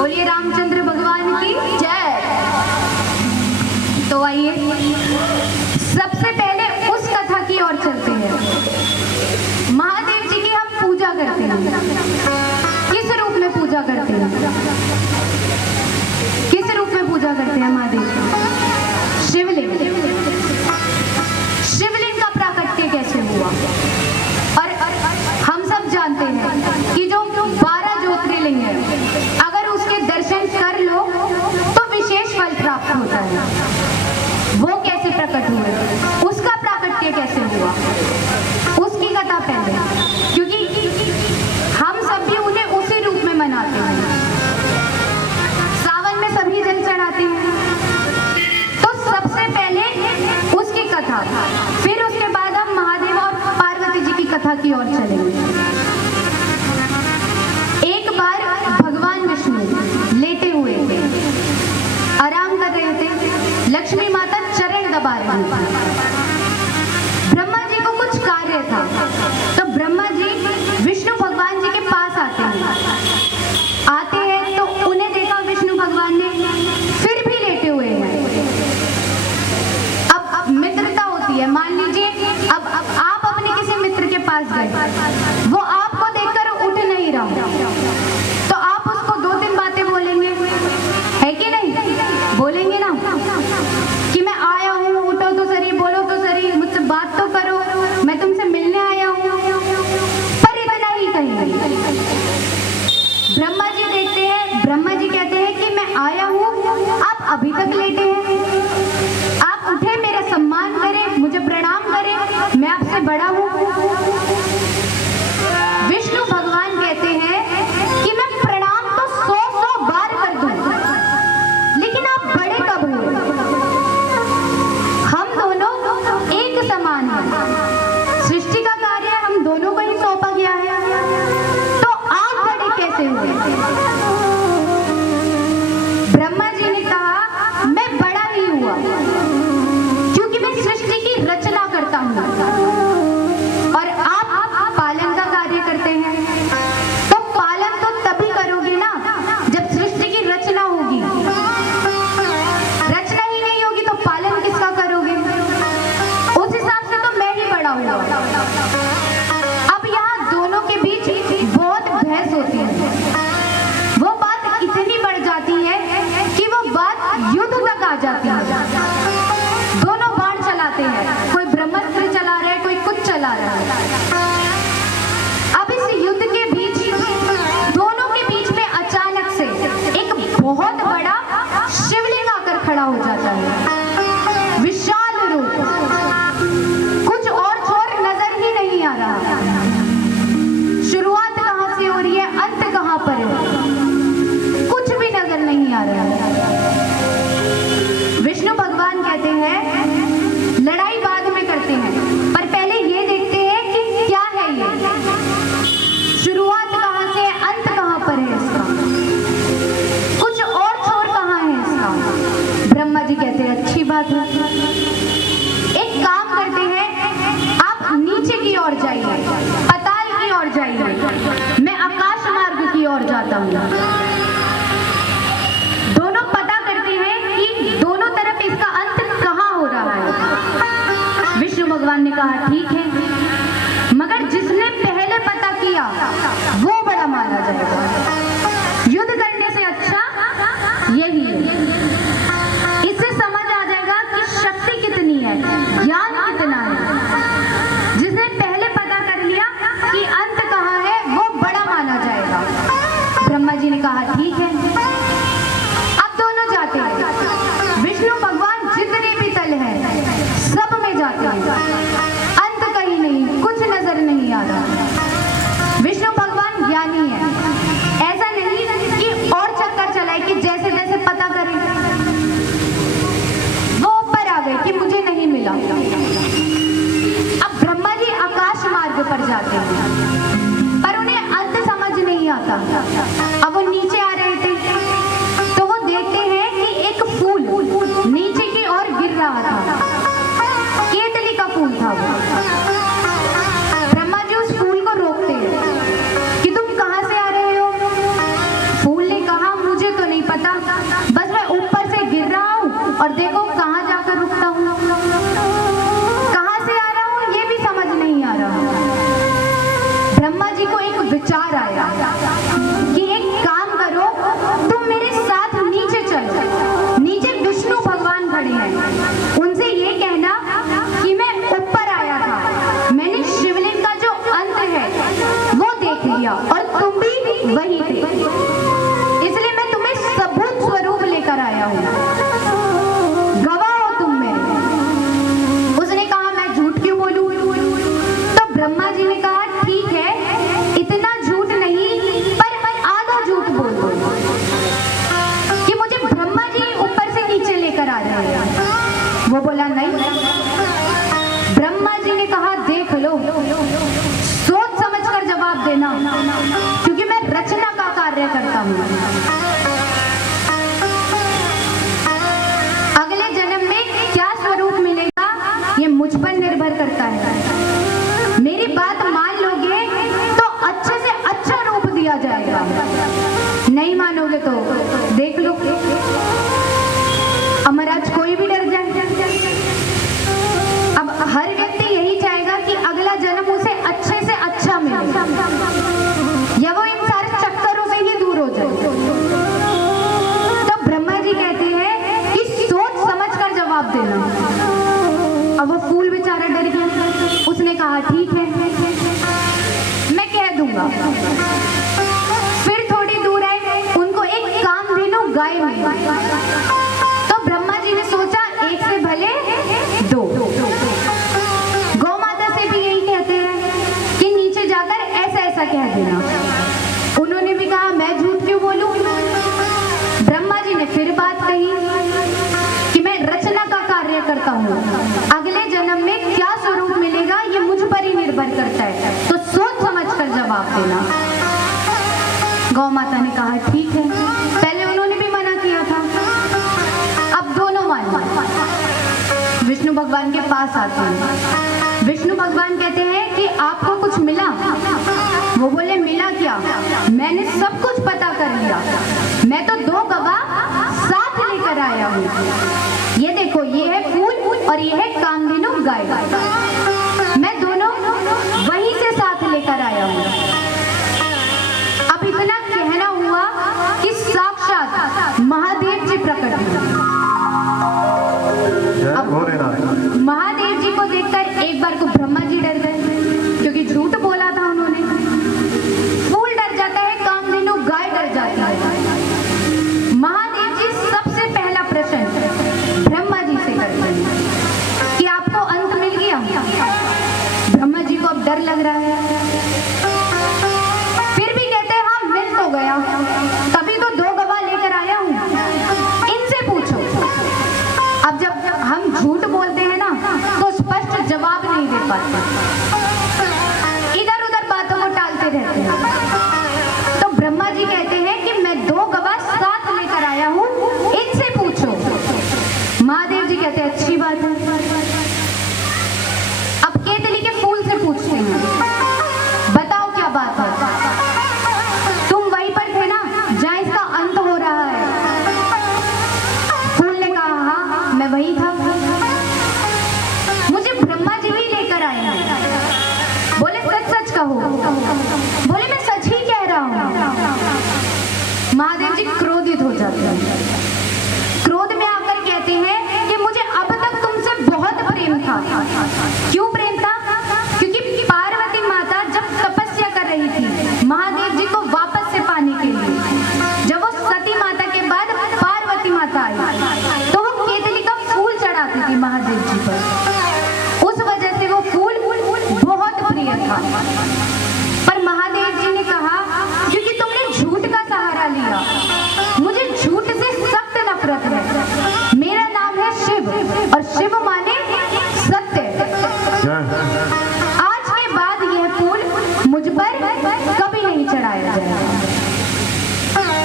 बोलिए रामचंद्र भगवान की जय। तो आइए सबसे पहले उस कथा की ओर चलते हैं। महादेव जी की हम पूजा करते हैं। किस रूप में पूजा करते हैं? किस रूप में पूजा करते हैं महादेव जी? शिवलिंग। शिवलिंग का प्राकट्य कैसे हुआ? और हम सब जानते हैं कि जो 12 ज्योतिर्लिंग है, अगर उसके दर्शन कर लो तो विशेष फल प्राप्त होता है। वो कैसे प्रकट हुए, उसका प्राकट्य कैसे हुआ, उसकी कथा पहले, क्योंकि हम सब भी उन्हें उसी रूप में मनाते हैं। सावन में सभी जल चढ़ाते हैं, तो सबसे पहले उसकी कथा, फिर उसके बाद हम महादेव और पार्वती जी की कथा की ओर चलेंगे। एक बार भगवान विष्णु लेटे हुए थे, आराम कर रहे थे। लक्ष्मी माता चरण दबा रही थी। ब्रह्मा जी को कुछ कार्य था, तो ब्रह्मा जी विष्णु भगवान जी के पास आते हैं तो उन्हें देखा विष्णु भगवान ने, फिर भी लेटे हुए हैं। अब मित्रता होती है, मान लीजिए अब आप अपने किसी मित्र के पास गए, वो आपको देखकर उठ नहीं रहा, तो आप उसको 2-3 बातें बोलेंगे, है कि नहीं? बोलेंगे ना कि मैं आया हूँ, उठो तो सही, बोलो तो सही, मुझसे बात तो करो, मैं तुमसे मिलने आया हूँ, पर इतना ही कहेंगे। ब्रह्मा जी देखते हैं, ब्रह्मा जी कहते हैं कि मैं आया हूँ, आप अभी तक लेटे हैं, आप उठे, मेरा सम्मान करें, मुझे प्रणाम करें, मैं आपसे बड़ा हूँ। विष्णु भगवान कहते हैं कि मैं प्रणाम तो 100 बार कर दूं, लेकिन आप बड़े कब हुए? हम दोनों एक समान हैं, सृष्टि का कार्य हम दोनों को ही सौंपा गया है, तो आप बड़े कैसे हुए? ब्रह्मा जी ने कहा मैं बड़ा ही हुआ, क्योंकि मैं सृष्टि की रचना करता हूँ और आप पालन का कार्य करते हैं। तो पालन तो तभी करोगे ना जब सृष्टि की रचना होगी। रचना ही नहीं होगी तो पालन किसका करोगे? उस हिसाब से तो मैं ही बड़ा हुआ। अब यहाँ दोनों के बीच बहुत बहस होती है। वो बात इतनी बढ़ जाती है कि वो बात युद्ध तक आ जाती है। दोनों बाण चलाते हैं, कोई ब्रह्मास्त्र चला रहा है, कोई कुछ चला रहा है। अब इस युद्ध के बीच, दोनों के बीच में अचानक से एक बहुत बड़ा शिवलिंग आकर खड़ा हो जाता है, विशाल रूप, कुछ और छोर नजर ही नहीं आ रहा। शुरुआत कहां से हो रही है, अंत कहां पर है, कुछ भी नजर नहीं आ रहा है। विष्णु भगवान कहते हैं लड़ाई बाद में करते हैं, पर पहले ये देखते हैं कि क्या है ये, शुरुआत कहां से है, अंत कहां पर है इसका, कुछ और छोर कहां है इसका। ब्रह्मा जी कहते हैं अच्छी बात है, एक काम करते हैं, आप नीचे की ओर जाइए, पाताल की ओर जाइए, मैं आकाश मार्ग की ओर जाता हूँ। दोनों पता करते हैं कि दोनों तरफ इसका अंत कहाँ हो रहा है। विष्णु भगवान ने कहा ठीक है, मगर जिसने पहले पता किया वो बड़ा माना जाएगा। युद्ध करने से अच्छा यही है, इससे समझ आ जाएगा कि शक्ति कितनी है, ज्ञान कितना है। जिसने पहले पता कर लिया कि अंत कहाँ है वो बड़ा माना जाएगा। ब्रह्मा जी ने कहा ठीक है। अब दोनों जाते हैं, विष्णु भगवान जितने भी तल हैं सब में जाते हैं, अंत कहीं नहीं, कुछ नजर नहीं आ रहा। विष्णु भगवान ज्ञानी है, ऐसा नहीं कि और चक्कर चलाए कि जैसे जैसे पता करें, वो ऊपर आ गए कि मुझे नहीं मिला। अब ब्रह्मा जी आकाश मार्ग पर जाते हैं, पर उन्हें अंत समझ नहीं आता। अब वो नीचे आ रहे थे तो वो देखते हैं कि एक नहीं मानोगे तो देख लो, अमराज कोई भी डर जाए। अब हर व्यक्ति यही चाहेगा कि अगला जन्म उसे अच्छे से अच्छा मिले, या वो इन सारे चक्करों से ही दूर हो जाए। तो ब्रह्मा जी कहते हैं कि सोच समझ कर जवाब देना। अब वो फूल बेचारा डर गया, उसने कहा ठीक है मैं कह दूंगा। फिर थोड़ी दूर आए, उनको एक कामधेनु गाय मिली। तो ब्रह्मा जी ने सोचा एक से भले दो। गौ माता से भी यही कहते हैं कि नीचे जाकर ऐसा ऐसा कह देना। उन्होंने भी कहा मैं झूठ क्यों बोलूं। ब्रह्मा जी ने फिर बात कही कि मैं रचना का कार्य करता हूँ, अगले जन्म में क्या स्वरूप मिलेगा ये मुझ पर ही निर्भर करता है, तो सोच समझ कर जवाब देना। गौ माता ने कहा ठीक है। पहले उन्होंने भी मना किया था, अब दोनों मान विष्णु भगवान के पास आते हैं। विष्णु भगवान कहते हैं कि आपको कुछ मिला? वो बोले मिला क्या, मैंने सब कुछ पता कर लिया, मैं तो 2 गवाह साथ लेकर आया हूँ। ये देखो, ये है फूल और ये है कामधेनु गाय, मैं दोनों वहीं से साथ लेकर आया हूँ। अब इतना कहना हुआ कि साक्षात महादेव जी प्रकट हुए। महादेव जी को देखकर एक बार को ब्रह्मा जी डर गए, क्योंकि झूठ बोला था उन्होंने। फूल डर जाता है, कामधेनु गाय डर जाती है। महादेव जी सबसे पहला प्रश्न ब्रह्मा जी से करते हैं कि आपको अंत मिल गया? ब्रह्मा जी को अब डर लग रहा है, फिर भी कहते हैं हाँ मिल तो गया, तभी तो 2 गवाह लेकर आया हूँ, इनसे पूछो। अब जब हम झूठ बोलते हैं ना तो स्पष्ट जवाब नहीं दे पाते, इधर उधर बातों को टालते रहते हैं। तो ब्रह्मा जी कहते हैं कि मैं 2 गवाह साथ लेकर आया हूँ, इनसे पूछो। महादेव जी कहते हैं अच्छी बात है। अब केतली के फूल से पूछते हैं, बताओ क्या बात है, तुम वहीं पर थे ना जहाँ इसका अंत हो रहा है? फूल ने कहा हाँ मैं वहीं था, मुझे ब्रह्मा जी भी लेकर आए हैं। बोले सच सच कहो। बोले मैं सच ही कह रहा हूँ। महादेव जी क्रोधित हो जाते हैं, क्रोध में आकर कहते हैं कि मुझे अब तक तुमसे बहुत प्रेम था। क्यों प्रेम था? क्योंकि पार्वती माता जब तपस्या कर रही थी महादेव जी को वापस से पाने के लिए, जब वो सती माता के बाद पार्वती माता आई तो वो केतली का फूल चढ़ाती थी महादेव जी पर, उस वजह से वो फूल बहुत प्रिय था। पर महादेव जी ने कहा क्योंकि तुमने झूठ का सहारा लिया, मुझे झूठ से सख्त नफरत है। मेरा नाम है शिव और शिव माने सत्य। आज के बाद यह फूल मुझ पर कभी नहीं चढ़ाया जाएगा।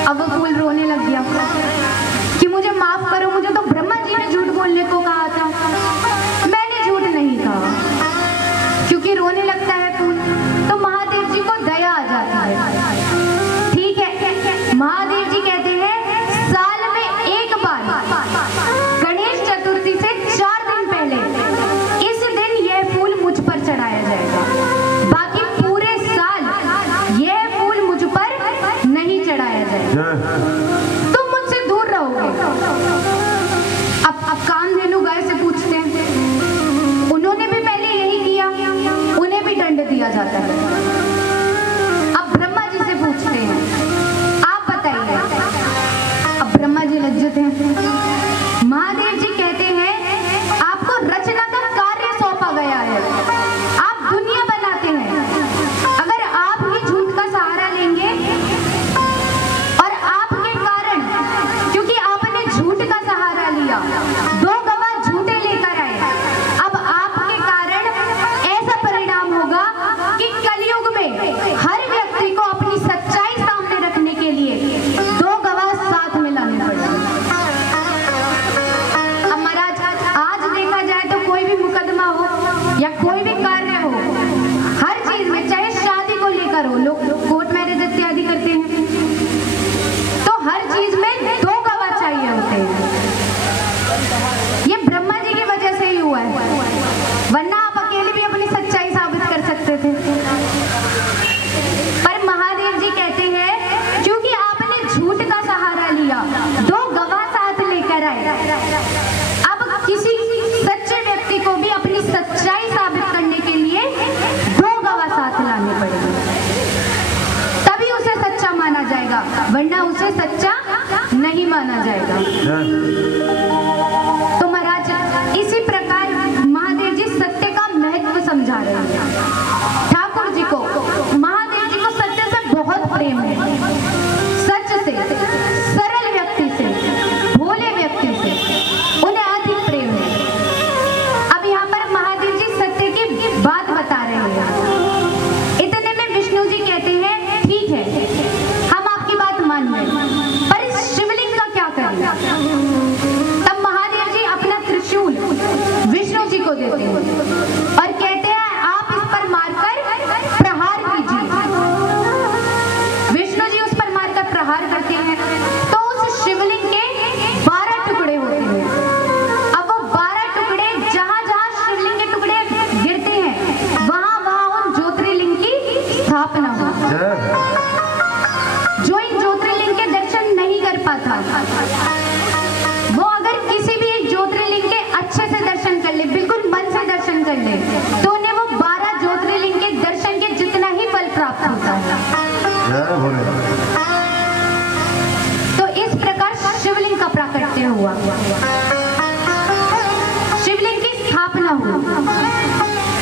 अब वो फूल रोने लग गया कि मुझे माफ करो, मुझे तो ब्रह्मा जी ने झूठ बोलने को कहा था, मैंने झूठ नहीं कहा। क्योंकि रोने लगता है फूल तो महादेव जी को दया आ जाती है। ठीक है, महादेव जी कहते हैं साल में एक बार गणेश चतुर्थी से 4 दिन पहले इस दिन यह फूल मुझ पर चढ़ाया जाएगा, बाकी पूरे साल यह फूल मुझ पर नहीं चढ़ाया जाएगा। तुम मुझसे दूर रहोगे। अब कामधेनु गाय से पूछते हैं, उन्होंने भी पहले यही किया, उन्हें भी दंड दिया जाता है। अब ब्रह्मा जी से पूछते हैं, आप बताइए। अब ब्रह्मा जी लज्जित हैं। महादेव जी कहते हैं आपको रचना का कार्य सौंपा गया है, आप दुनिया बनाते हैं। अगर आप ही झूठ का सहारा लेंगे और आपके माना जाएगा। तो महाराज इसी प्रकार महादेव जी सत्य का महत्व समझा रहे हैं। ठाकुर जी को, महादेव जी को सत्य से बहुत प्रेम है। सच से, सरल व्यक्ति से, भोले व्यक्ति से उन्हें अधिक प्रेम है। अब यहाँ पर महादेव जी सत्य की बात बता रहे हैं। इतने में विष्णु जी कहते हैं ठीक है, हम आपकी बात मान रहे, पर इस शिवलिंग का क्या करें? तब महादेव जी अपना त्रिशूल विष्णु जी को देते हैं और कहते हैं आप इस पर मारकर प्रहार कीजिए। विष्णु जी उस पर मारकर प्रहार करते हैं तो उस शिवलिंग के 12 टुकड़े होते हैं। अब वो 12 टुकड़े जहां जहां शिवलिंग के टुकड़े गिरते हैं वहां वहां उन ज्योतिर्लिंग की स्थापना होती है। जो इन ज्योतिर्लिंग के दर्शन नहीं कर पाता वो अगर किसी भी एक ज्योतिर्लिंग के अच्छे से दर्शन कर ले, बिल्कुल मन से दर्शन कर ले, तो उन्हें वो 12 ज्योतिर्लिंग के दर्शन के जितना ही फल प्राप्त होता है। तो इस प्रकार शिवलिंग का प्राकट्य हुआ, शिवलिंग की स्थापना हुई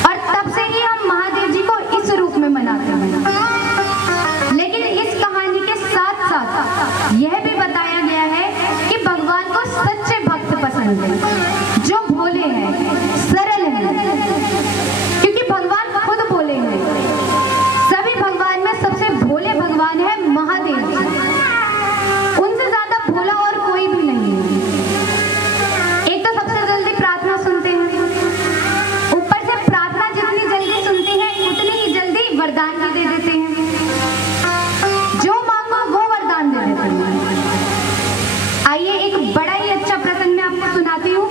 और तब से ही हम महादेव जी को इस रूप में मनाते हैं। लेकिन इस कहानी के साथ साथ यह भी बताया गया है कि भगवान को सच्चे भक्त पसंद है, जो भोले हैं, सरल हैं, क्योंकि भगवान खुद भोले हैं। सभी भगवान में सबसे भोले भगवान है महादेव जी, उनसे ज्यादा भोला और कोई भी नहीं है। एक तो सबसे जल्दी प्रार्थना सुनते हैं, ऊपर से प्रार्थना जितनी जल्दी सुनती है उतनी ही जल्दी वरदान भी दे देते हैं। जो मांगो वो वरदान दे देते हैं। आइए एक बड़ा ही अच्छा प्रसंग मैं आपको सुनाती हूँ।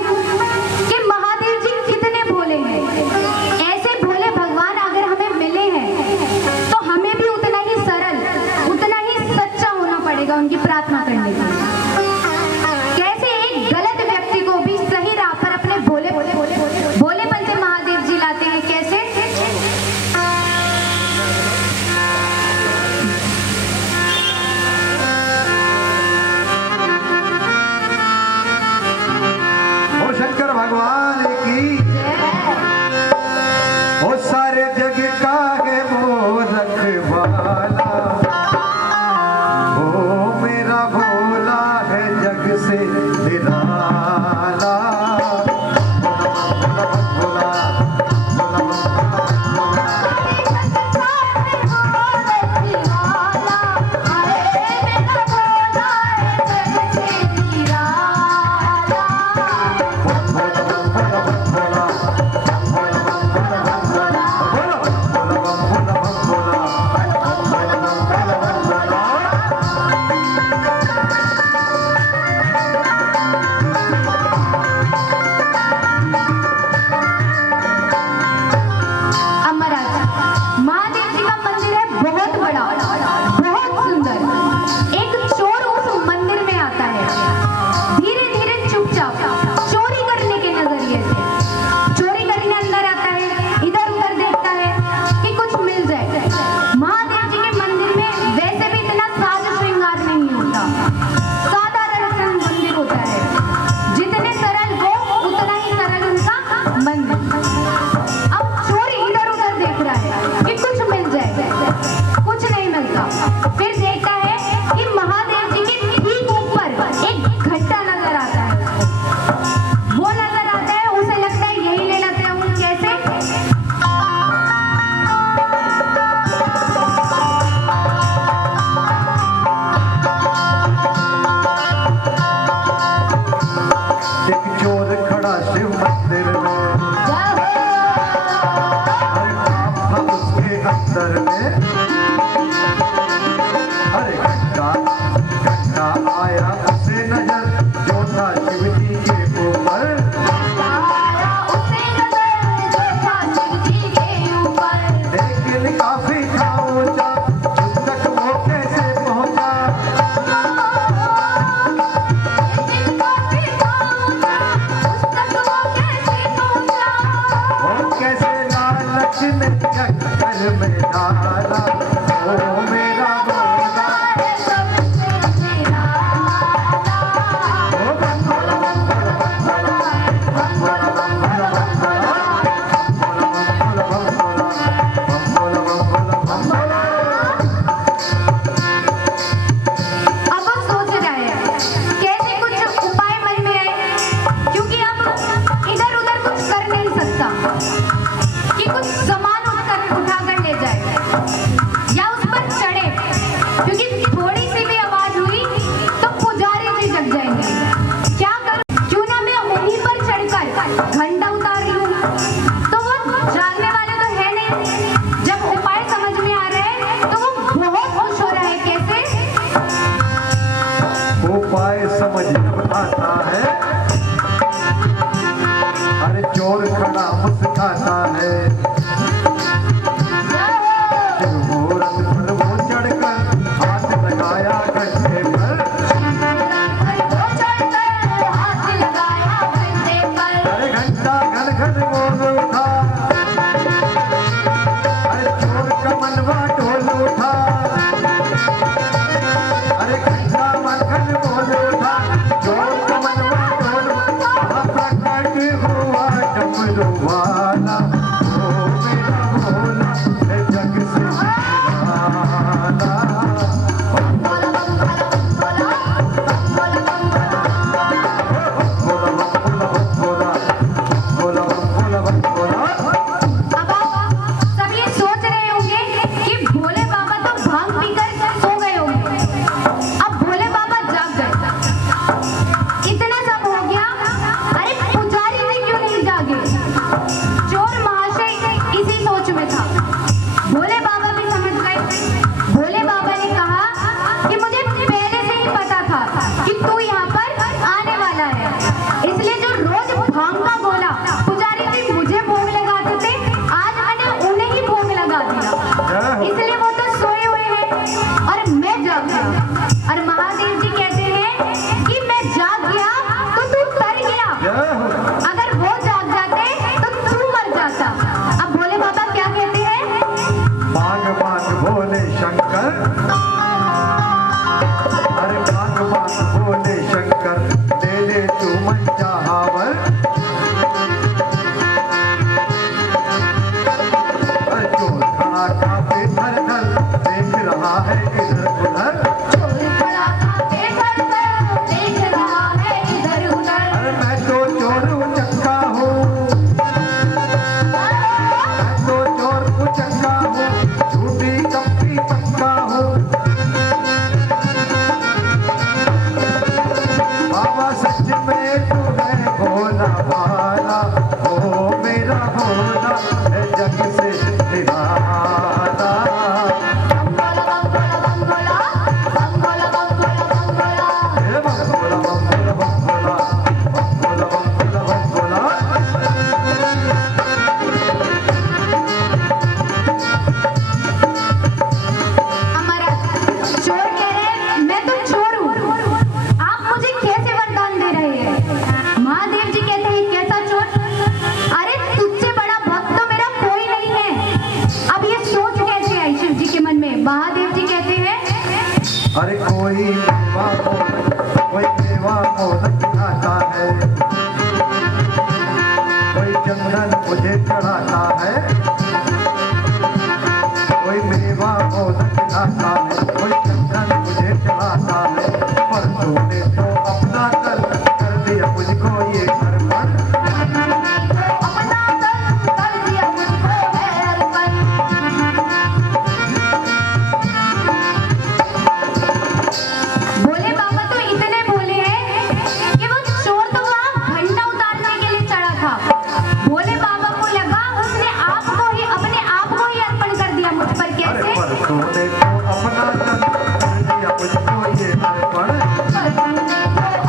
उपाय समझ जब आता है, अरे चोर खड़ा मुस्काता है। मुहूर्त पर वो चढ़कर हाथ लगाया घंटे पर, अरे घंटा घन घन बोल उठा, अरे चोर का मनवा ढोल उठा, अरे घंटा मन बोल उठा, चोर का मनवा ढोल उठा, प्रकट हुआ डमरू वाला, ओ मेरा भोला है जग से निराला। अब आप सब ये सोच रहे होंगे कि भोले बाबा तो भांग पीकर सो गए होंगे, अब भोले बाबा जाग गए। इतना सब हो गया, अरे पुजारी जी क्यों नहीं जागे? चोर महाशय इसी सोच में था। भोले बाबा भी समझ गए। भोले बाबा ने कहा कि मुझे पहले से ही पता था कि तू यहाँ पर आने वाला है, इसलिए जो रोज भांग का गोला पुजारी जी मुझे भोग लगाते थे, आज मैंने उन्हें ही भोग लगा दिया। इसलिए वो तो सोए हुए हैं और मैं जाग गया। और महादेव जी कहते हैं कि मैं जाग गया तो तू तर गया, अगर वो जाग जाते तो तू मर जाता। अब भोले बाबा क्या कहते हैं? मांग मांग भोले शंकर, अरे मांग मांग भोले शंकर, ले ले तू मन चाहावर, अरे चोर खड़ा काफी धर धर देख रहा है इधर उधर, चोर खड़ा कांपे थर थर देख रहा है इधर उधर। अरे मैं तो चोर उचक्का हूँ, मैं तो चोर उचक्का हूँ, झूठी कपटी पक्का हूँ। बाबा सच में तू है भोला भाला, ओ मेरा भोला है जग से निराला। बंगोला बंगोला बंगोला बंगोला बंगोला। हे बंगोला बंगोला बंगोला बंगोला बंगोला बंगोला। हमारा चोर कह रहे हैं मैं तो चोर हूँ, आप मुझे कैसे वरदान दे रहे हैं? महादेव जी कहते हैं कैसा चोर? अरे तुझसे बड़ा भक्त तो मेरा कोई नहीं है। अब ये सोच कैसे आई शिव जी के मन में? महादेव जी कहते हैं अरे कोई मेवा मोदक खाता है, कोई चंदन मुझे चढ़ाता है, कोई मेवा मोदक खाता है, कोई चंदन मुझे चढ़ाता है, पर तूने तो अपना कर दिया मुझको ये अर्पण। अपना कर दिया मुझको है अर्पण। भोले बाबा तो इतने भोले हैं कि वो चोर तो वहाँ घंटा उतारने के लिए चढ़ा था। भोले बाबा को लगा उसने अपने आप को ही अर्पण कर दिया मुझ पर। अरे कैसे? पर तूने तो अपना कर दिया मुझको ये अर्पण। पर तूने तो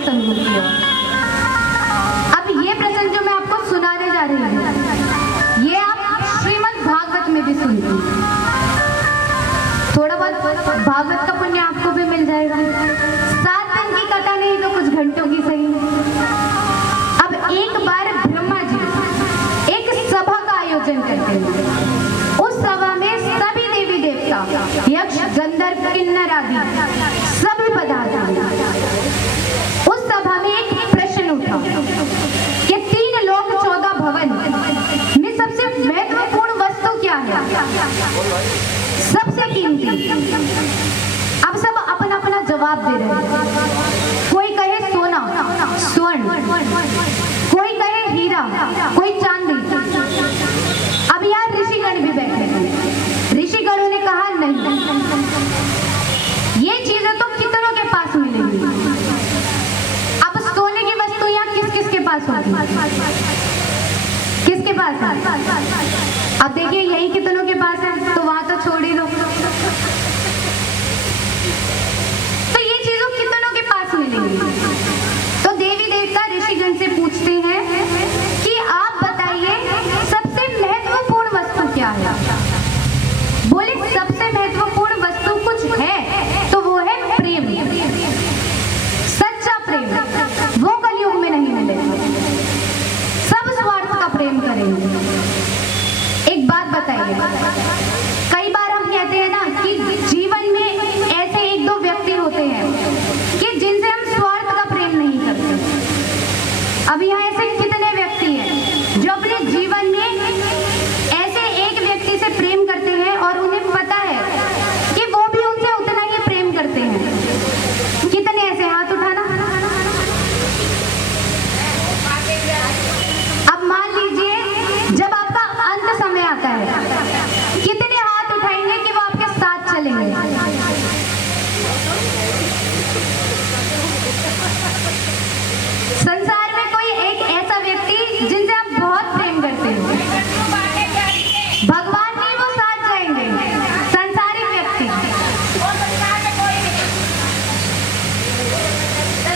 प्रसंगों की ओर। अब ये प्रसंग जो मैं आपको सुनाने जा रही हूँ, ये आप श्रीमद् भागवत में भी सुनते हैं। थोड़ा बहुत भागवत का पुण्य आपको भी मिल जाएगा। 7 दिन की कथा नहीं तो कुछ घंटों की सही। अब एक बार ब्रह्मा जी एक सभा का आयोजन करते हैं। उस सभा में सभी देवी देवता, यक्ष, गंधर्व, किन्नर आदि सभी पधारते हैं। उस सभा में एक प्रश्न उठा कि 3 लोक 14 भवन में सबसे महत्वपूर्ण वस्तु क्या है, सबसे कीमती। अब सब अपना अपना जवाब दे रहे हैं। कोई कहे सोना, स्वर्ण, कोई कहे हीरा, कोई चांदी। अब यहाँ ऋषिगण भी बैठे हैं। ऋषिगणों ने कहा नहीं, ये चीजें तो कितनों के पास मिलेंगी। अब सोने की वस्तु यहाँ किस किस के पास होती है, किसके पास है? अब देखिए यही कितनों के पास है, तो वहां तो छोड़ ही दो। तो ये चीजों कितनों के पास मिलेंगी। तो देवी देवता ऋषिगण से पूछते हैं कि आप बताइए सबसे महत्वपूर्ण वस्तु क्या है। बोले सबसे महत्वपूर्ण वस्तु कुछ है तो वो है प्रेम, सच्चा प्रेम। वो कलयुग में नहीं मिलेगा, सब स्वार्थ का प्रेम करेंगे। एक बात बताइए, कई बार हम कहते हैं ना कि जीवन में ऐसे 1-2 व्यक्ति होते हैं कि जिनसे हम स्वार्थ का प्रेम नहीं करते। अब यहाँ ऐसे कितने व्यक्ति हैं जो अपने जीवन में ऐसे एक व्यक्ति से प्रेम करते हैं और उन्हें पता है कि वो भी उनसे उतना ही प्रेम करते हैं। कितने ऐसे, हाथ उठाना। अब मान लीजिए जब आपका अंत समय आता है, कितने हाथ उठाएंगे कि वो आपके साथ चलेंगे? संसार में कोई एक ऐसा व्यक्ति जिनसे आप बहुत प्रेम करते हैं, भगवान भी वो साथ जाएंगे, संसारिक व्यक्ति।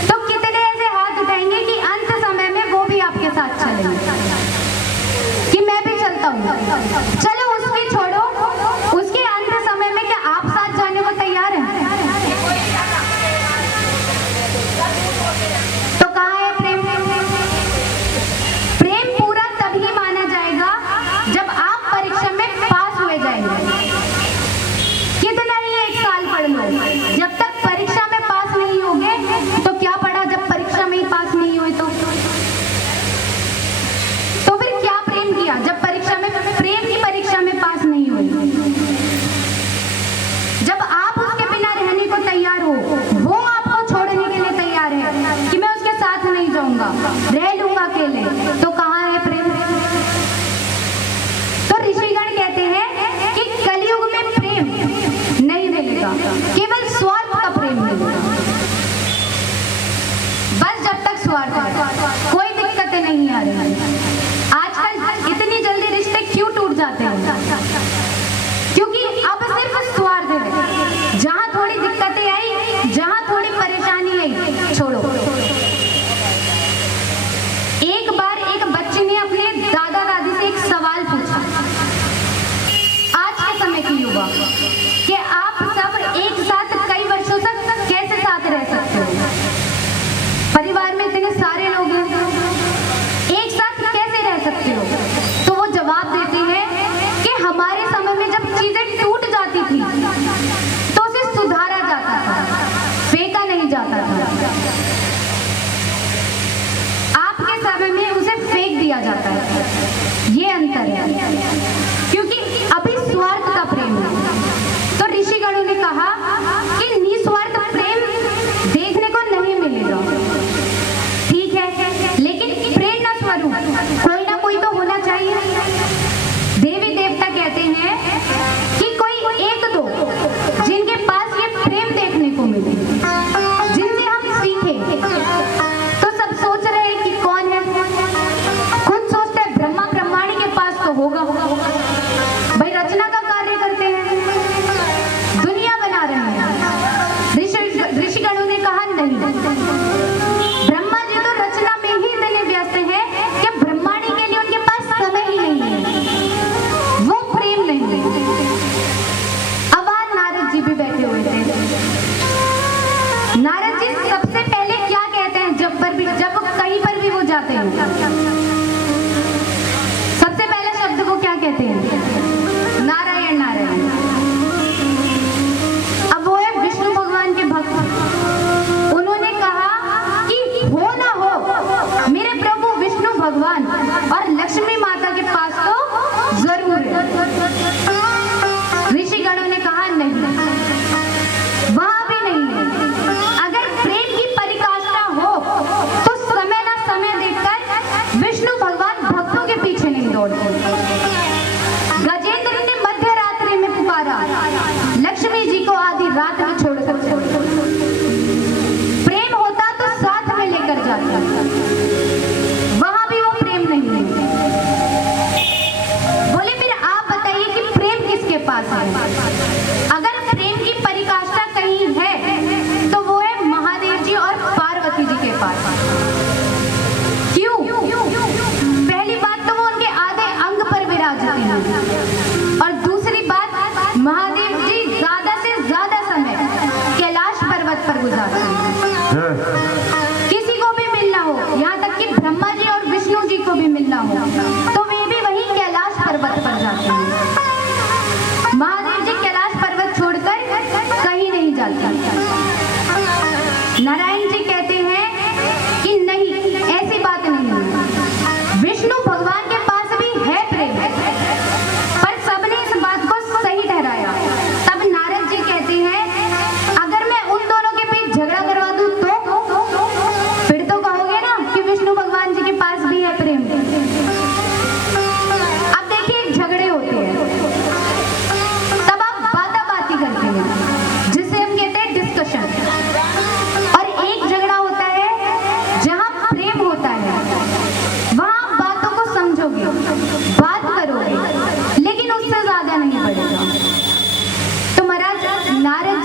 तो कितने ऐसे हाथ उठाएंगे कि अंत समय में वो भी आपके साथ चलेंगे कि मैं भी चलता हूँ? चलो उसकी छोड़ो, उसके अंत समय में क्या आप साथ जाने को तैयार हैं? तो कहाँ है प्रेम? प्रेम पूरा तभी माना जाएगा जब आप परीक्षा में पास हुए जाएंगे। कितना ही 1 साल पढ़ लो, जब तक परीक्षा में पास नहीं होगे तो क्या पढ़ा, जब परीक्षा में ही पास नहीं हुए तो फिर क्या प्रेम किया जब परीक्षा में, प्रेम की परीक्षा में पास नहीं हुए? जब आप उसके बिना रहने को तैयार हो, वो आपको छोड़ने के लिए तैयार है कि मैं उसके साथ नहीं जाऊंगा, रह लूंगा अकेले, तो कहाँ है प्रेम? तो ऋषिगण कहते हैं कि कलयुग में प्रेम नहीं मिलेगा, केवल स्वार्थ का प्रेम मिलेगा। बस जब तक स्वार्थ है, कोई दिक्कतें नहीं आ रही। आजकल इतनी जल्दी रिश्ते क्यों टूट जाते हैं? क्योंकि अब सिर्फ स्वार्थ है। जहां थोड़ी दिक्कतें आई, जहां थोड़ी परेशानी आई, छोड़ो। एक बार एक बच्चे ने अपने दादा दादी से एक सवाल पूछा, आज के समय की युवा, कि आप सब एक साथ कई वर्षों तक कैसे साथ रह सकते हो? परिवार में इतने सारे लोग हैं, एक साथ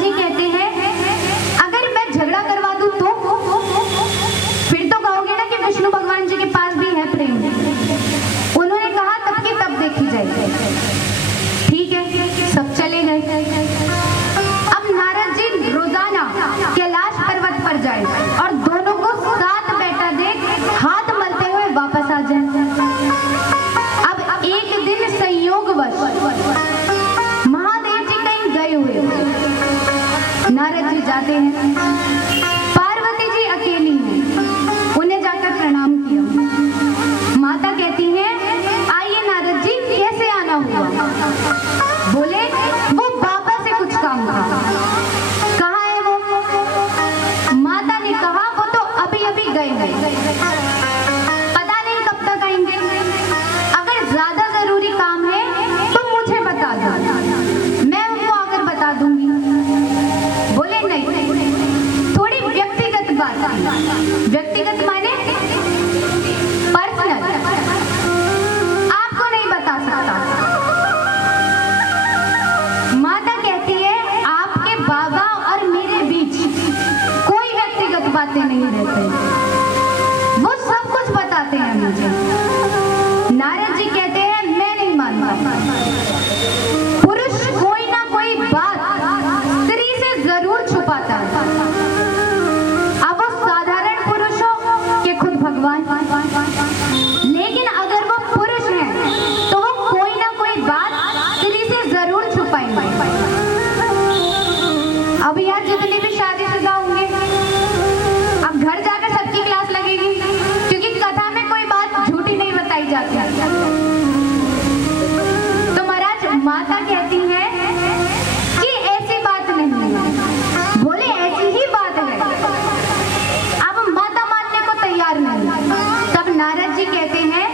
महादेव कहते हैं अगर मैं झगड़ा करवा दूं तो फिर तो कहोगे ना कि विष्णु भगवान जी के पास भी है प्रेम। उन्होंने कहा तब की तब देखी जाएगी। ठीक है, सब चले गए। अब नारद जी रोजाना कैलाश पर्वत पर जाए और दोनों को साथ बैठा देख हाथ मलते हुए वापस आ जाए। अब एक दिन संयोगवश महादेव जी कहीं गए हुए, नारद जी जाते हैं, पार्वती जी अकेली हैं, उन्हें जाकर प्रणाम किया। माता कहती हैं आइए नारद जी, कैसे आना हुआ? बोले वो बाबा से कुछ काम था। कहाँ है वो? माता ने कहा वो तो अभी अभी गए हैं, पता नहीं कब तक आएंगे। अगर ज्यादा जरूरी काम है तो मुझे बता दो, मैं उनको आकर बता दूंगी। बोले नहीं, थोड़ी व्यक्तिगत बात। व्यक्तिगत माने पर्सनल, आपको नहीं बता सकता। माता कहती है आपके बाबा और मेरे बीच कोई व्यक्तिगत बातें नहीं रहती, वो सब कुछ बताते हैं मुझे। नारद जी कहते हैं मैं नहीं मानता। पुरुष कोई ना कोई बात स्त्री से जरूर छुपाता है, अब वो साधारण पुरुष हो कि खुद भगवान। लेकिन अगर वो पुरुष है तो वो कोई ना कोई बात स्त्री से जरूर छुपाएंगे। अब यहाँ जितने भी शादीशुदा होंगे, अब घर जाकर सबकी क्लास लगेगी, क्योंकि कथा में कोई बात झूठी नहीं बताई जाती। तो महाराज माता कहती है कि ऐसी बात नहीं है। बोले ऐसी ही बात है। अब माता मानने को तैयार नहीं। तब नारद जी कहते हैं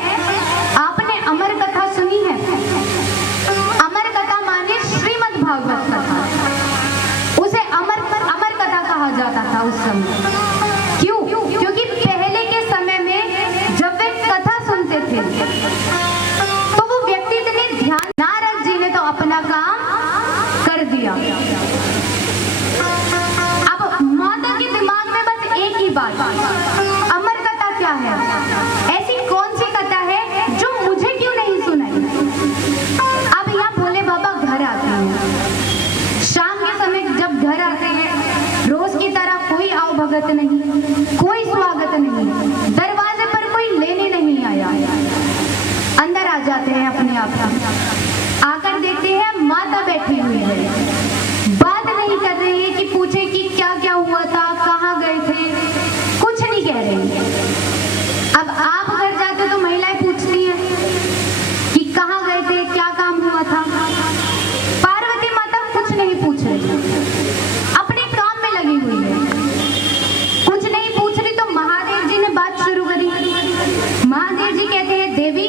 आपने अमर कथा सुनी है? अमर कथा माने श्रीमद् भागवत कथा। उसे अमर कथा कहा जाता था उस समय। क्यों? क्योंकि पहले के समय में जब वे कथा सुनते थे तो वो व्यक्ति इतने ध्यान, नारद जी ने तो अपना काम कर दिया। अब माता के दिमाग में बस एक ही बात, अमर कथा क्या है? ऐसी कौन सी कथा है जो मुझे क्यों नहीं सुनाई? अब यहाँ भोले बाबा घर आते हैं, शाम के समय जब घर आते हैं, रोज की तरह कोई आओ भगत नहीं, कोई स्वागत नहीं, दरवाजे पर कोई लेने नहीं आया, अंदर आ जाते हैं अपने आप। आकर देखते हैं माता बैठी हुई है, बात नहीं कर रही है कि पूछे कि क्या क्या हुआ था, कहाँ गए थे, कुछ नहीं कह रही। अब आप घर जाते तो महिलाएं पूछती हैं कि कहाँ गए थे, क्या काम हुआ था। पार्वती माता कुछ नहीं पूछ रही, अपने काम में लगी हुई है, कुछ नहीं पूछ रही। तो महादेव जी ने बात शुरू करी। महादेव जी कहते हैं देवी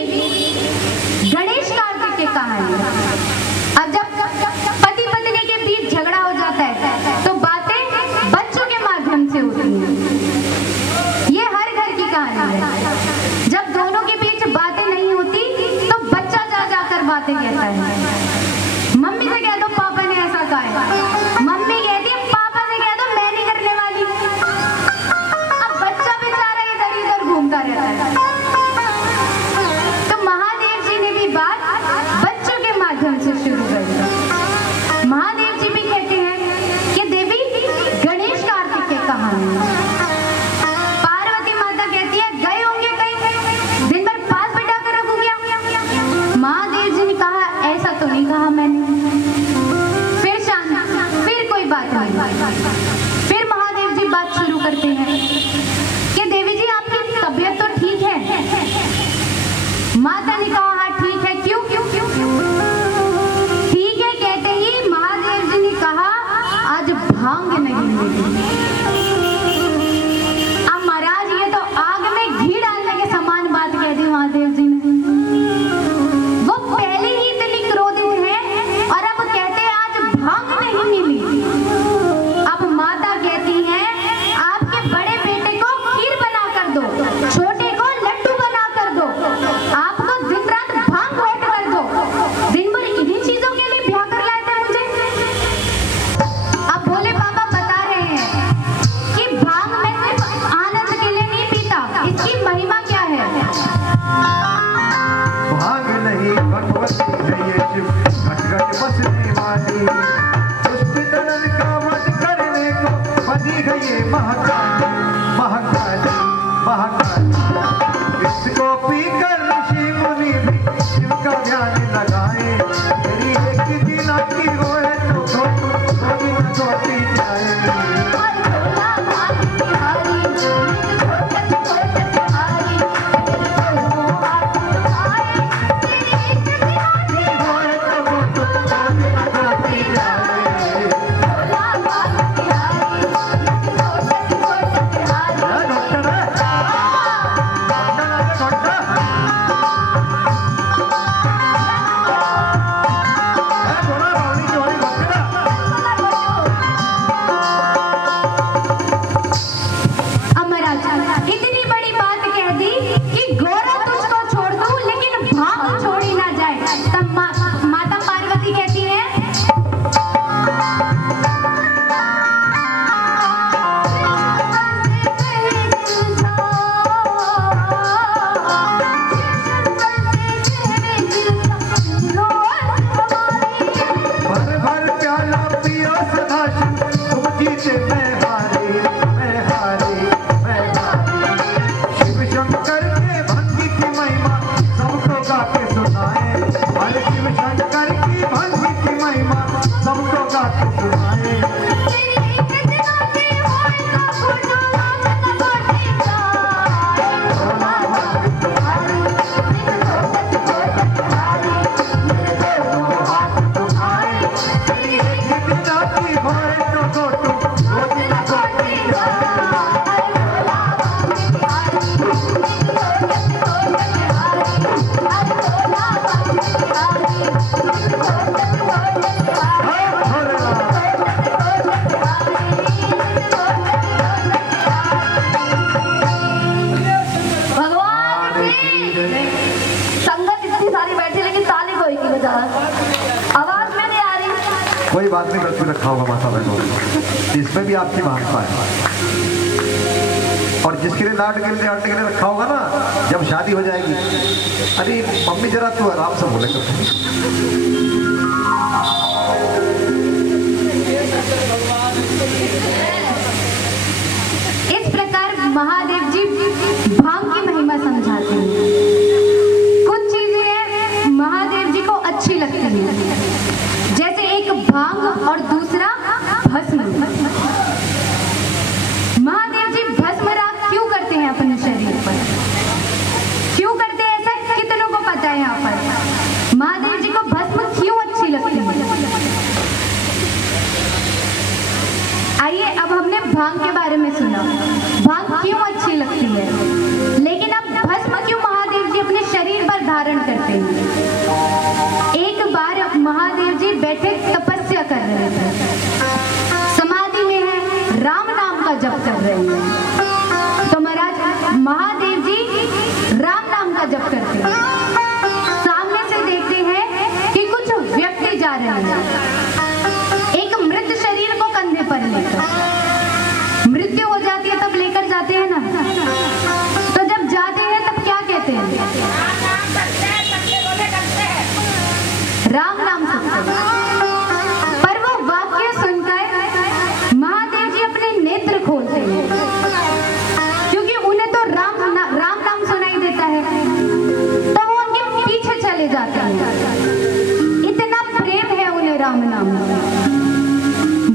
गणेश कार्तिक के कहाँ है? अब जब पति पत्नी के बीच झगड़ा हो जाता है तो बातें बच्चों के माध्यम से होती हैं। ये हर घर की कहानी है। जब दोनों के बीच बातें नहीं होती तो बच्चा जा जाकर बातें कहता है। मम्मी से कह दो पापा ने ऐसा कहा है, मम्मी कहती है पापा से कह दो मैं नहीं करने वाली। अब बच्चा बेचारा इधर उधर घूमता रहता है। तो महादेव जी ने भी बात बच्चों के माध्यम से शुरू कर दी। महादेव जी भी कहते हैं कि देवी गणेश कार्तिक के कहाँ है? पार्वती माता कहती है गए होंगे कहीं, दिन भर पास बैठा कर रखोगे। महादेव जी ने कहा ऐसा तो नहीं कहा मैंने। फिर शांत, फिर कोई बात नहीं। फिर महादेव जी बात शुरू करते हैं कि देवी जी आपकी तबीयत तो ठीक है? माता ने कहा हाँ ठीक है। क्यों? ठीक है कहते ही महादेव जी ने कहा आज भांग नहीं मिली। अब महाराज ये तो आग में घी डालने के समान बात कह दी महादेव जी ने। वो पहले ही इतनी क्रोधित है और अब कहते हैं आज भांग नहीं मिली। अब माता कहती है आपके बड़े बेटे को खीर बना कर दो, छोटे को लड्डू बना कर दो, आपको दिन रात भांग घोट कर दो। दिन भर इन्हीं चीजों के लिए ब्याह कर लाए थे मुझे। अब बोले है ये महाकाली, महाकाली, महाकाली। इसको पीकर ऋषि मुनि भी शिव का ध्यान लगाए। मेरी एक दिन की होए तो दो दिन छोटी जाए। इतनी बड़ी बात कह दी कि गौरा तुझको छोड़ दूं लेकिन भांग छोड़ी ना जाए। तब माता पार्वती कहती है भर भर प्याला पियो सदा शिव, तुम जीते मैं हारी, मैं हारी, मैं हारी। शिव शंकर के भक्ति की महिमा सबको गा के सुनाए। हर शिव शंकर की भक्ति की महिमा सबको गा के सुनाए। कोई बात नहीं, बल्कि रखा होगा माता बहनों, इसमें भी आपकी महानता है। और जिसके लिए लाड के लिए रखा होगा ना, जब शादी हो जाएगी, अरे मम्मी जरा तू आराम से बोले तो। इस प्रकार महादेव जी भांग की महिमा समझाते हैं। कुछ चीजें महादेव जी को अच्छी लगती हैं, जैसे एक भांग और दूसरा भस्म। महादेव जी भस्म राग क्यों करते हैं अपने शरीर पर? क्यों करते हैं ऐसा कितनों को पता है यहाँ पर? महादेव जी को भस्म क्यों अच्छी लगती है? आइए, अब हमने भांग के बारे में सुना, भांग क्यों अच्छी लगती है, लेकिन अब भस्म क्यों महादेव जी अपने शरीर पर धारण करते हैं? एक बार महादेव जी बैठे तपस्या कर रहे थे, समाधि में है, राम नाम का जप कर रहे हैं। तो महाराज महादेव जी राम नाम का जप करते हैं। सामने से देखते हैं कि कुछ व्यक्ति जा रहे हैं, एक मृत शरीर को कंधे पर लेकर। मृत्यु हो जाती है तब लेकर जाते हैं ना, तो जब जाते हैं तब क्या कहते हैं? राम नाम सुनते हैं। पर वो वाक्य सुनकर महादेव जी अपने नेत्र खोलते हैं, क्योंकि उन्हें तो राम नाम सुनाई देता है, तो वो उनके पीछे चले जाते हैं। इतना प्रेम है उन्हें राम नाम में।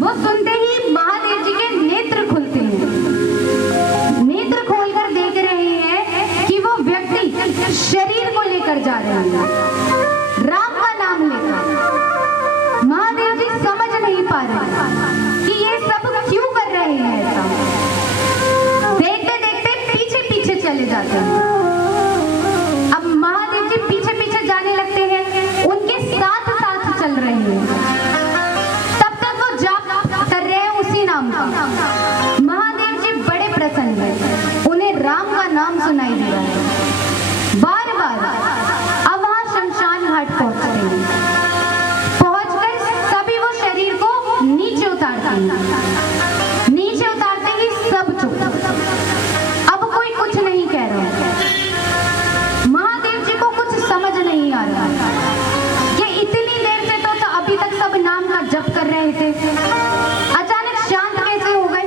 वो सुनते ही महादेव जी के नेत्र खुलते हैं। नेत्र खोलकर देख रहे हैं कि वो व्यक्ति शरीर को लेकर जा रहे हैं, राम का नाम लेकर। महादेव जी समझ नहीं पा रहे कि ये सब क्यों कर रहे हैं ऐसा। देखते देखते पीछे पीछे चले जाते हैं। अब महादेव जी पीछे पीछे जाने लगते हैं, उनके साथ साथ चल रहे हैं। तब तक वो जाप कर रहे हैं उसी नाम का। महादेव जी बड़े प्रसन्न हैं, उन्हें राम का नाम सुनाई दे रहा है बार बार। अब वहां शमशान घाट पहुंचते हैं। पहुंचकर सभी वो शरीर को नीचे उतारते हैं। नीचे उतारते ही सब चुप, अब कोई कुछ नहीं कह रहा। महादेव जी को कुछ समझ नहीं आ रहा कि इतनी देर से तो अभी तक सब नाम का जप कर रहे थे, अचानक शांत कैसे हो गए।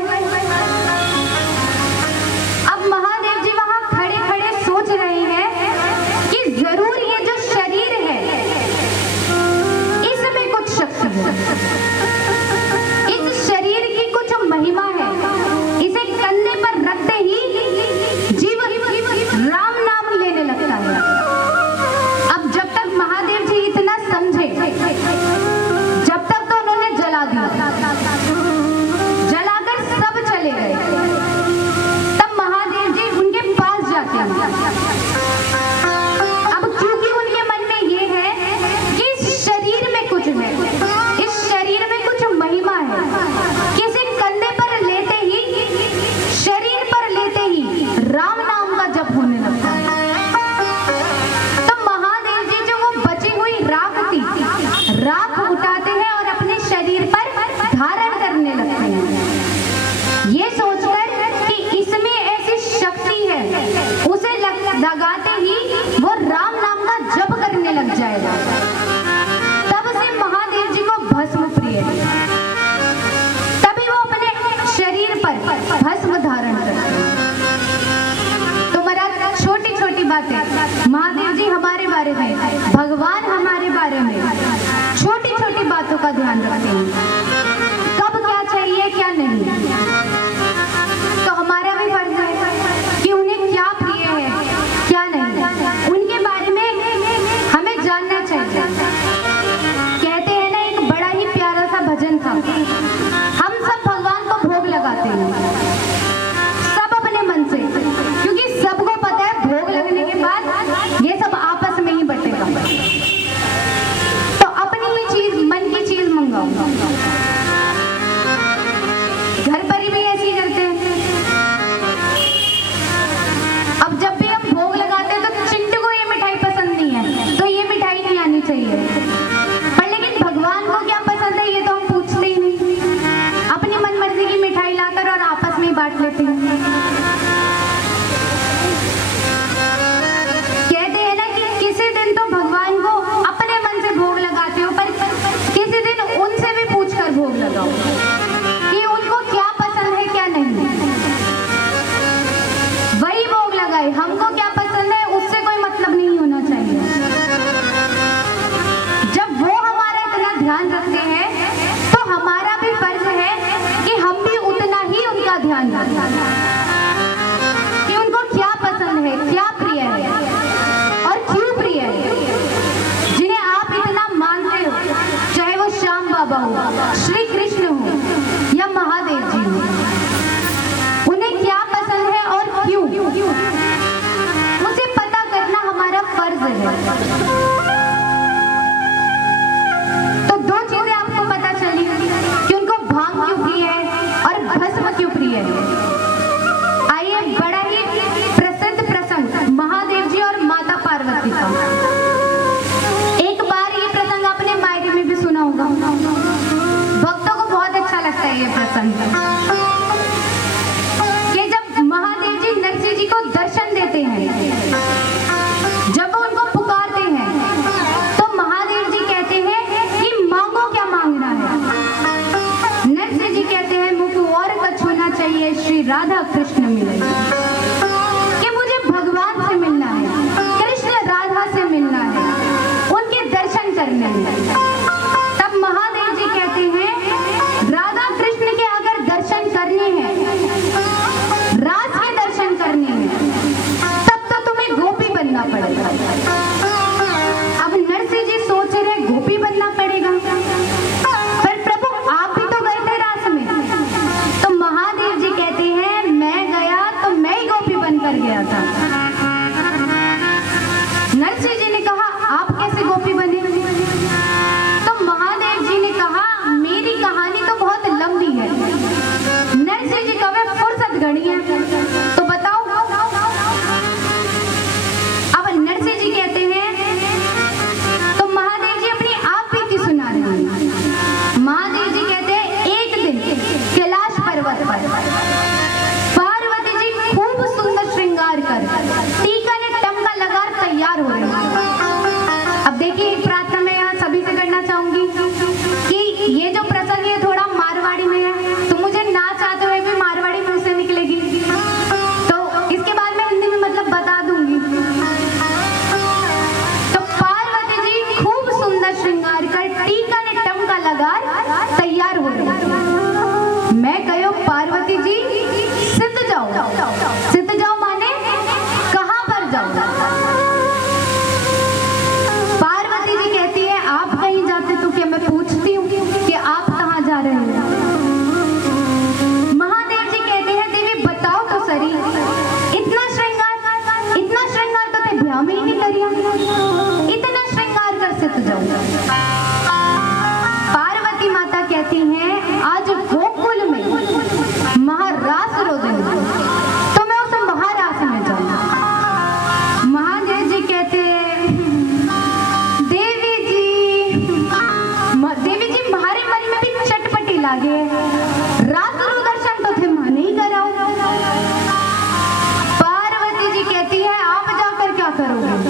हम सब भगवान को भोग लगाते हैं, सब अपने मन से, क्योंकि सबको पता है भोग लगने के बाद ये सब आपस में ही बटेगा। तो अपनी ही चीज, मन की चीज मंगाओ। घर पर ही भी ऐसे ही करते हैं। अब जब भी हम भोग लगाते हैं तो चिंटू को ये मिठाई पसंद नहीं है, तो ये मिठाई नहीं आनी चाहिए। पर लेकिन भगवान को क्या पसंद है ये तो हम पूछते ही नहीं, अपनी मन मर्जी की मिठाई लाकर और आपस में ही बांट लेते हैं। कहते हैं ना कि किसी दिन तो भगवान को अपने मन से भोग लगाते हो, पर किसी दिन उनसे भी पूछकर भोग लगाओ कि उनको क्या पसंद है क्या नहीं, वही भोग लगाए। हमको क्या पसंद है उससे कोई मतलब नहीं होना चाहिए। जब वो हमारा इतना ध्यान रखते हैं तो हमारा भी फर्ज है कि हम भी उतना ही उनका ध्यान रखें कि उनको क्या पसंद है, क्या प्रिय है और क्यों प्रिय है। जिन्हें आप इतना मानते हो, चाहे वो श्याम बाबा हो, श्री कृष्ण हो या महादेव जी हो, उन्हें क्या पसंद है और क्यों, उसे पता करना हमारा फर्ज है। तो दो चीजें आपको पता चली कि उनको भांग क्यों प्रिय है और भस्म क्यों प्रिय है। आइए, बड़ा ही प्रसिद्ध प्रसंग महादेव जी और माता पार्वती का। एक बार ये प्रसंग आपने मायरे में भी सुना होगा, भक्तों को बहुत अच्छा लगता है ये प्रसंग। कि जब महादेव जी नरसिंह जी को दर्शन देते हैं, जब वो उनको पुकारते हैं, तो महादेव जी कहते हैं कि मांगो क्या मांगना है। नरसिंह जी कहते हैं मुझको और कुछ होना चाहिए, श्री राधा कृष्ण मिले, कि मुझे भगवान से मिलना है, कृष्ण राधा से मिलना है, उनके दर्शन करने हैं। तब महादेव जी कहते हैं राधा कृष्ण के अगर दर्शन करने हैं, रास के दर्शन करने हैं, तब तो तुम्हें गोपी बनना पड़ेगा। अब नरसिंह जी सोच रहे गोपी बनना पड़ेगा, पर प्रभु आप भी तो गए थे रास में। तो महादेव जी कहते हैं मैं गया तो मैं ही गोपी बनकर गया था। नरसिंह जी ने कहा आप कैसे गोपी बने? तो महादेव जी ने कहा मेरी कहानी तो बहुत लंबी है। नरसिंह जी कहे फुर्सत घड़ी है, तो बताओ। अब नरसिंह जी कहते हैं, तो महादेव जी अपनी आप बीती सुना रहे हैं। महादेव जी कहते हैं एक दिन कैलाश पर्वत पर पार्वती जी खूब सुंदर श्रृंगार कर टीका ने टमका लगा तैयार हो रहे हैं। अब देखिए, एक प्रार्थना मैं यहाँ सभी से करना चाहूंगी कि ये जो प्रसंग है थोड़ा मारवाड़ी में है, तो मुझे ना चाहते हुए भी मारवाड़ी मुंह से निकलेगी, तो इसके बाद मैं हिंदी में मतलब बता दूंगी। तो पार्वती जी खूब सुंदर श्रृंगार कर टीका ने टमका लगा तैयार हो रही है। मैं कहो पार्वती जी सिद्ध जाओ। सिद्ध जाओ माने कहां पर जाओ? पार्वती जी कहती है आप कहीं जाते तो क्या मैं पूछती हूँ कि आप कहाँ जा रहे हैं? महादेव जी कहते हैं देवी बताओ तो सरी, इतना श्रृंगार तो ते ब्याह में ही नहीं करिया, इतना श्रृंगार कर सिद्ध जाऊं। पार्वती माता कहती हैं आज गोकुल में महारास रो दिन, तो मैं उस महारास में जाऊं। महादेव जी कहते देवी जी तुम्हारे मन में भी चटपटी लागे, रात रो दर्शन तो थे माने ही कराओ। पार्वती जी कहती है आप जाकर क्या करोगे?